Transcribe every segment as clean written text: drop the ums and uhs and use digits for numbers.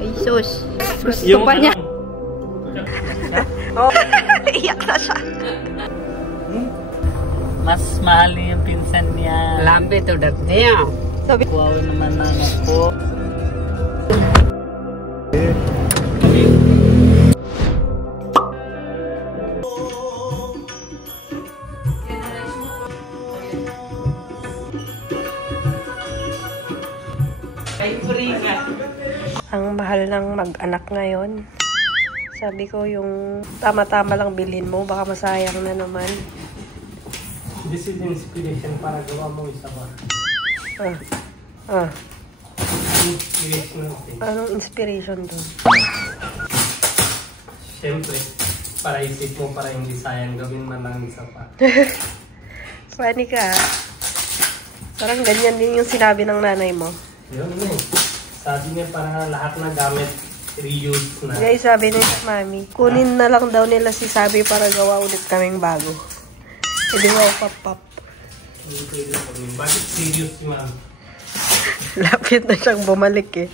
Ay, sus. Gusto pa niya. Oh, iyak na siya. Mas mahal yung pinsan niya. Lambe to dati ah. Sabi, Wow naman anak ko. ang mahal ng mag-anak ngayon. Sabi ko yung tama-tama lang bilhin mo, baka masayang na naman. This is inspiration para gawa mo isa pa. Inspiration natin. Anong inspiration doon? Siyempre, para isip mo para hindi sayang gawin man lang isa pa. Funny ka. Parang ganyan din yung sinabi ng nanay mo. Yun eh. Sabi niya para lahat na gamit reuse na. Guys, sabi ni mami, kunin na lang daw nila si Sabi para gawa ulit kaming bago. Hindi wow, pop. Hindi pwede kami. Bakit serious si ma'am? Lapit na siyang bumalik eh.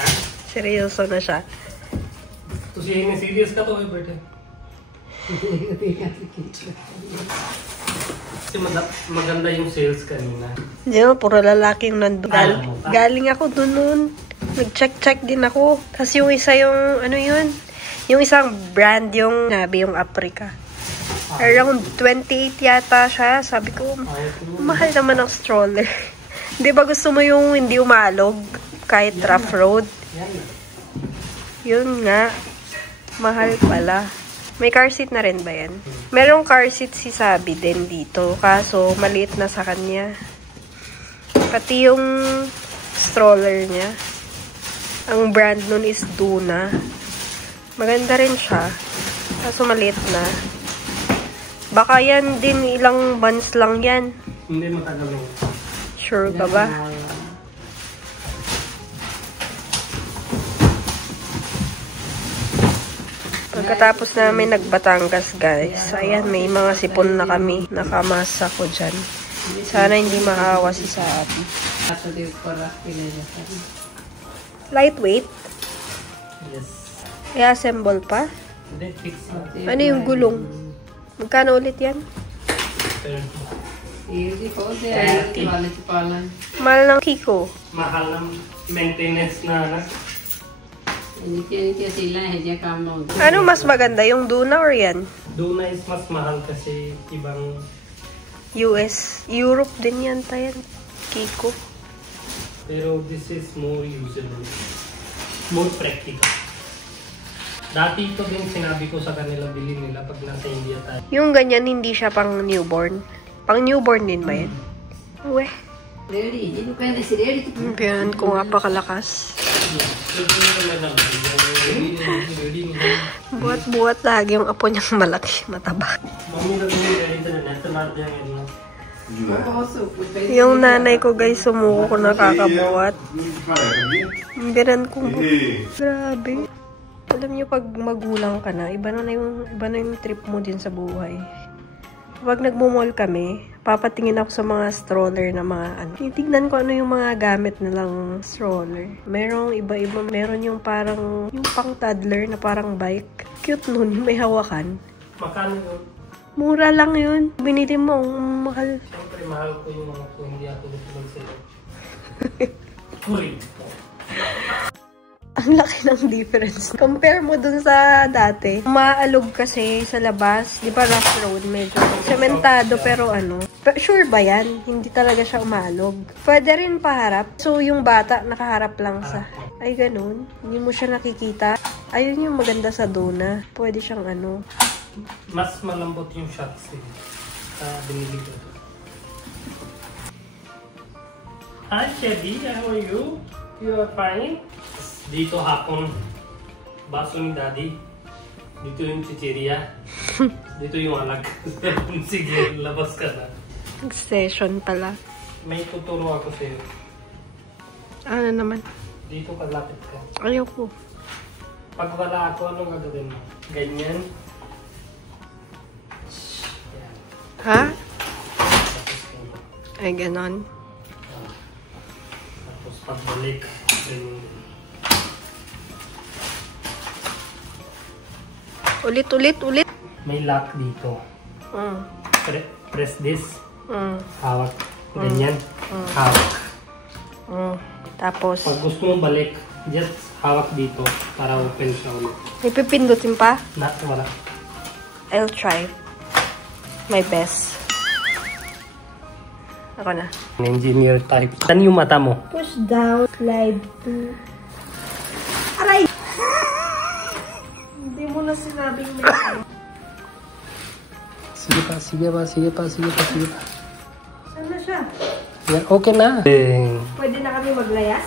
Ha? Seryoso na siya. तो ये सीरियस का तो है बेटे kasi maganda yung sales kanina. Hindi mo, puro lalaking nandun. Galing ako dun nun. Nag-check din ako. Kasi yung isa yung, ano yun? Yung isang brand yung nabi yung Africa. Around 28 yata siya. Sabi ko, mahal naman ang stroller. Di ba gusto mo yung hindi umalog? Kahit rough road? Yun nga. Mahal pala. May car seat na rin ba yan? Merong car seat si Sabi din dito. Kaso, maliit na sa kanya. Pati yung stroller niya. Ang brand nun is Duna. Maganda rin siya. Kaso, maliit na. Baka yan din, ilang months lang yan. Hindi matagal lang. Sure ka ba? Pagkatapos namin nagbatangas guys, ayan may mga sipon na kami, nakamasa ko dyan. Sana hindi maawa si Sabi. Lightweight? Yes. I-assemble pa? Hindi, fix na. Ano yung gulong? Magkano ulit yan? 30. Mahal ng Kiko. Mahal ng maintenance na anak. Ano mas maganda? Yung Duna or yan? Duna is mas mahal kasi ibang US. Europe din yan tayo. Kiko. pero this is more usable. More practical. Dati ito din sinabi ko sa kanila bilhin nila pag nasa India tayo. Yung ganyan hindi siya pang newborn. Pang newborn din ba yan? Uwe. Piyan ko nga pakalakas. Buat-buat lagi yung apo niyang malaki, mataba. Yung nanay ko guys, sumuko ko nakakabuhat. Biran ko. Grabe. Alam niyo pag magulang ka na, iba na yung trip mo din sa buhay. Pag nagmo-mall kami, papatingin ako sa mga stroller na mga ano. Titignan ko ano yung mga gamit nilang stroller. Merong iba-iba. Meron yung parang, yung pang toddler na parang bike. Cute nun, may hawakan. Makano yun? Mura lang yun. Binili mo, mahal. Siyempre, mahal ko yung mga kung hindi ako gusto mag-sell. Uy! Ang laki ng difference. Compare mo dun sa dati. Maalog kasi sa labas. Di ba rough road? Medyo sementado pero ano. Sure ba yan? Hindi talaga siya umaalog. Pwede rin paharap. So yung bata nakaharap lang sa... Ay ganun. Hindi mo siya nakikita. Ayun yung maganda sa Duna. Pwede siyang ano. Mas malambot yung shots eh. Binili ko. Hi Chevy, how are you? You are fine? Dito hapon, baso ni Daddy. Dito yung chichirya. Dito yung alag. Sige, labas ka na. Session pala. May tuturo ako sa'yo. Ano naman? Dito ka, lapit ka. Ayoko. Pag wala ako, anong gagawin mo? Ganyan. Ha? Ay, ganon. Tapos pagbalik. Ulit. May lock dito. Press this. Hawak. Ganyan. Hawak. Tapos, Pag gusto mong balik, just hawak dito para open siya ulit. may pipindutin pa? Wala. I'll try. My best. Ako na. Engineer type. Saan yung mata mo? Push down, slide to... Aray! Hindi mo na sinabing may... Sige pa. Saan na siya? Yan, okay na. Pwede na kami maglayas?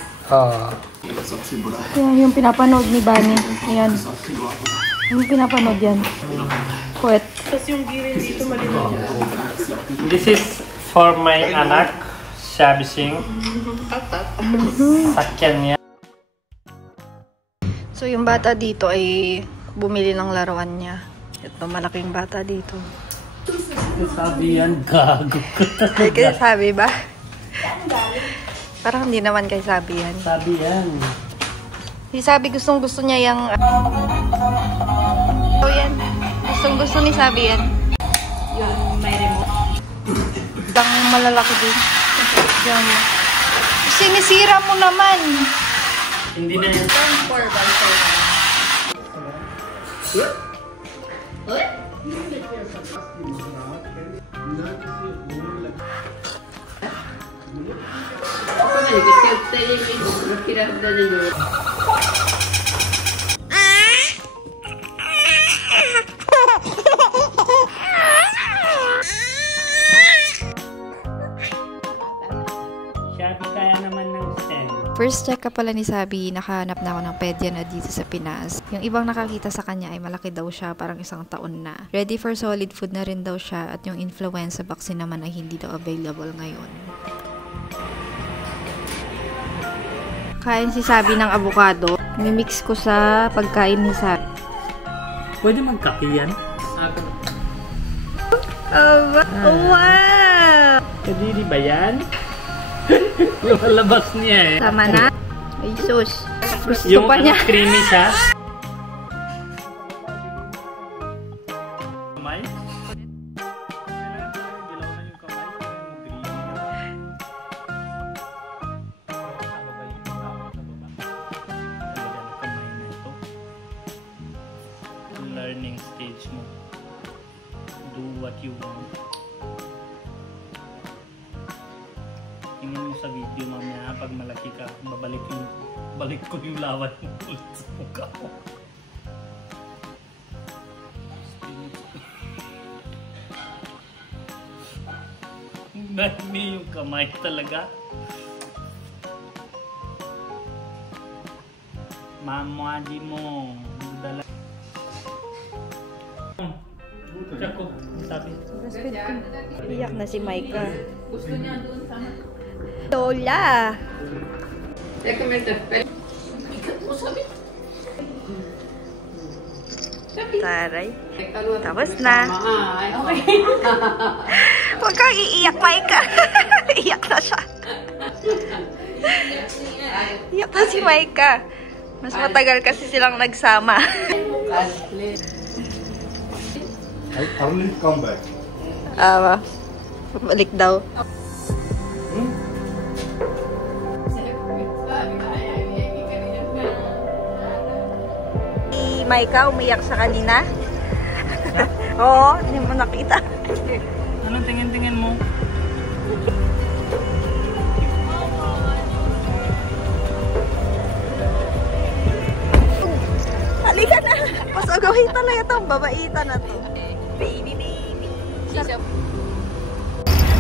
Yan yung pinapanood ni Bani. Ayan. Yung pinapanood yan. Kuwet. Tapos yung girin dito malinaw. This is for my anak. Shabishing. Sakyan niya. So yung bata dito ay bumili ng laruan niya. Ito, malaking bata dito. Sabi yan, gago ko Ay, kaya sabi ba? Parang hindi naman kay sabi yan. Sabi yan. Si sabi gustong-gusto niya yung... Oh, yan. Gustong-gusto ni sabi yan. Yung may remote. Ang malalaki din. Yan. Sinisira mo naman. Hindi na yan. Shabi kaya naman ng stand. First check ka pala ni Sabi, nakahanap na ako ng pedya na dito sa Pinas. Yung ibang nakakita sa kanya ay malaki daw siya, parang 1 taon na. Ready for solid food na rin daw siya at yung influenza vaccine naman ay hindi daw available ngayon. Kain si Sabi ng avocado. Mimix ko sa pagkain ni Sabi. Pwede magkape yan? Wow! Kadiri ba yan? Lumalabas niya eh. Tama na. Ay, sus. Gusto Yung pa niya. creamy siya. Kamay? Learning stage mo. Do what you want. Tingnan mo sa video mamaya pag malaki ka, balik ko yung lawan mo ulit sa mukha ko. Nahimi yung kamay talaga. Mamadi mo. Dala. Tsako, sabi. Iyak na si Micah. Gusto niya doon sana. Lola! Taray. Tapos na. Huwag kang iiyak, Micah. Iyak na siya. Iyak na si Micah. Mas matagal kasi silang nagsama. I will come back. Balik daw. Si Micah umiyak sa kanina. Oo, hindi mo nakita. Anong tingin-tingin mo? Halika na. Pasagawin talaga itong babaita na to. Baby.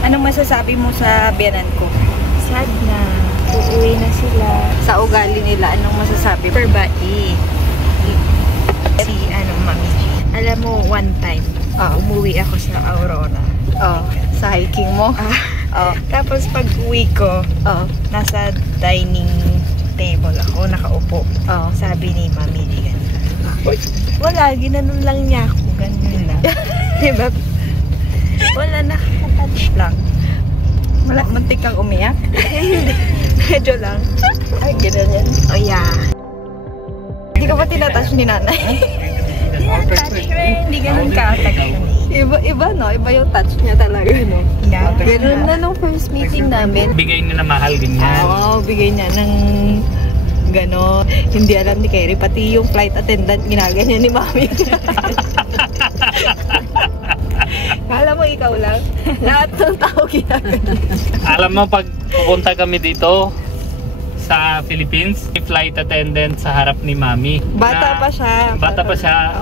Anong masasabi mo sa biyanan ko? Sad na. Uuwi na sila. Sa ugali nila, anong masasabi mo? Perbai. Si Mami G. Alam mo, one time, umuwi ako sa Aurora. Sa hiking mo? Tapos pag uwi ko, nasa dining table ako, nakaupo. Sabi ni Mami G, wala, ginanon lang niya ako, ganun lang. Diba? Wala, nakatouch lang. Muntik kang umiyak? Medyo lang. Ay, gano'n yan. Oh, yeah. Hindi ka ba tinatouch ni nanay? Tinatouch rin. Hindi ganun ka-touch. Iba, no? Iba yung touch niya talaga, no? Yeah. Ganun na nung first meeting namin. Bigay niya na mahal ganyan. Oo, bigay niya ng gano'n. Hindi alam ni Kerry. Pati yung flight attendant ginaganyan ni Mami. Kala mo ikaw lang. Lahat ng tao ginagawa. Alam mo, pag pupunta kami dito sa Philippines, may flight attendant sa harap ni Mami. Bata pa siya.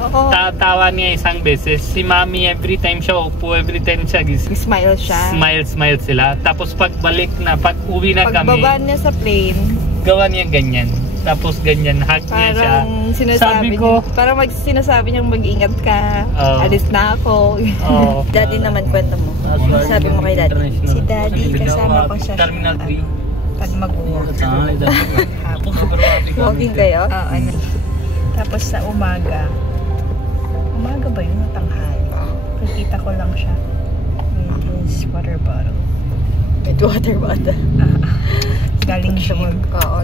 Oo. Tawa niya isang beses. Si Mami, every time siya upo, every time siya Smile siya. smile sila. Tapos pagbalik na, pag uwi na kami, Pagbaba niya sa plane, gawa niya ganyan. Tapos ganyan, hug niya siya. parang sinasabi niya, parang sinasabi niyang mag-ingat ka, alis na ako. Daddy naman, kwento mo. Sabi mo kay Daddy, si Daddy kasama ko sa Terminal 3. pag mag-walk. Walking kayo? Oo, ano. Tapos sa umaga ba yun? Tanghali. Nakita ko lang siya with his water bottle. With water bottle? Galing siya mag... Oo.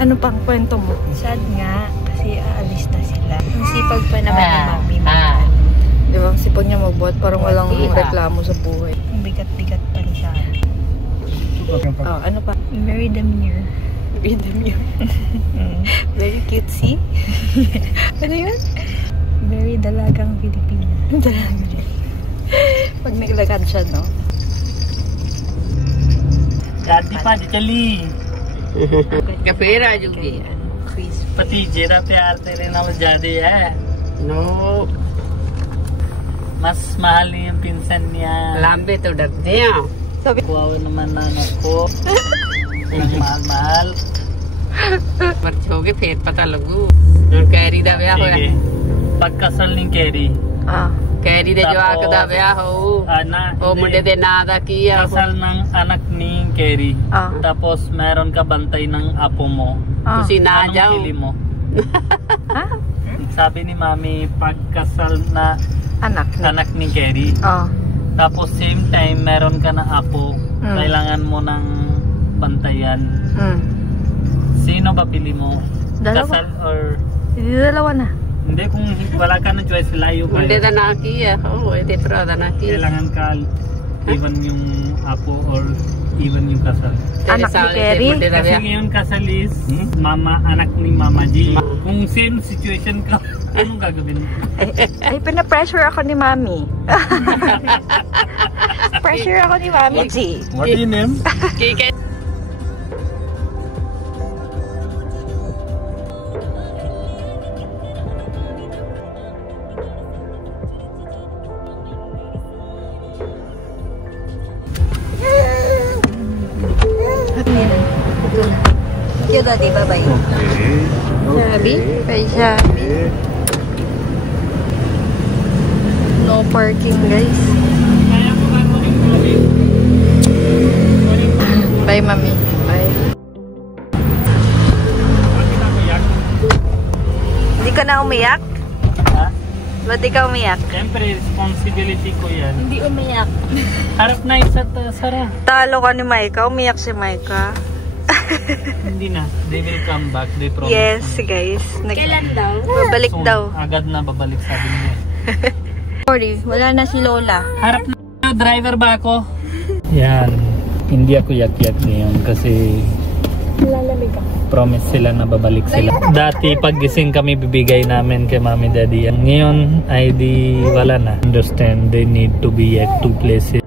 Ano pang kwento mo? Sad nga, kasi aalis na sila. Ang sipag pa naman ni Mami. Di ba? Ang sipag niya magbuhat, parang walang reklamo sa buhay. Ang bigat-bigat pa rin siya. Oh, ano pa? Very demure. Very demure. Very cutesy. Ano yun? Very dalagang Pilipina. Pag naglakad siya, no? Daddy pa, di kali. Kafira juga. पति जेरा प्यार तेरे नाम ज्यादा है. No, Mas mahal yung pinsan niya. lambe to डरते हैं. Kuwawa naman ng ako. Ang mahal-mahal. बच्चों के फिर पता लगू. कैरी दा ब्याह होया. Sige. Pagkasal ni Kerry. Kerry दे जवाक दा ब्याह हो. O मुंडे दे ना दा की है. Kasal ng anak ni Kerry. Tapos meron ka bantay ng apo mo. Kasi na Anong jaw. pili mo? Sabi ni Mami, pagkasal na anak ni Kerry. Tapos same time, meron ka na apo. Kailangan mo ng bantayan. Sino ba pili mo? Kasal or... Hindi dalawa na. Hindi, kung wala ka na choice, layo ka. मुंडे दा ना की है. Oh, ये pro दा ना की. Kailangan ka even yung apo or even yung kasal. Anak ni Kerry? Kasi ngayon kasal is anak ni Mama G. Kung same situation ka, anong gagawin mo? Ay, pina-pressure ako ni Mami. Pressure ako ni Mami G. What is your name? Yo, Daddy, bye-bye. Sabi? Bye, Sabi. No parking, guys. Bye, Mami. Bye. Hindi ka na umiyak? Ha? Ba't di ka umiyak? Siyempre, responsibility ko yan. Hindi umiyak. Harap na isa Sara. Talo ka ni Maika. Umiyak si Maika. Hindi na. They will come back. They promise. Yes, guys. Kailan daw? Babalik Soon. daw. Agad na babalik, sabi niya. Sorry, wala na si Lola. Harap na. Driver ba ako? Yan. Hindi ako yak-yak ngayon kasi promise sila na babalik sila. Dati pag gising kami bibigay namin kay Mami Daddy. Ngayon ay di wala na. Understand they need to be at two places.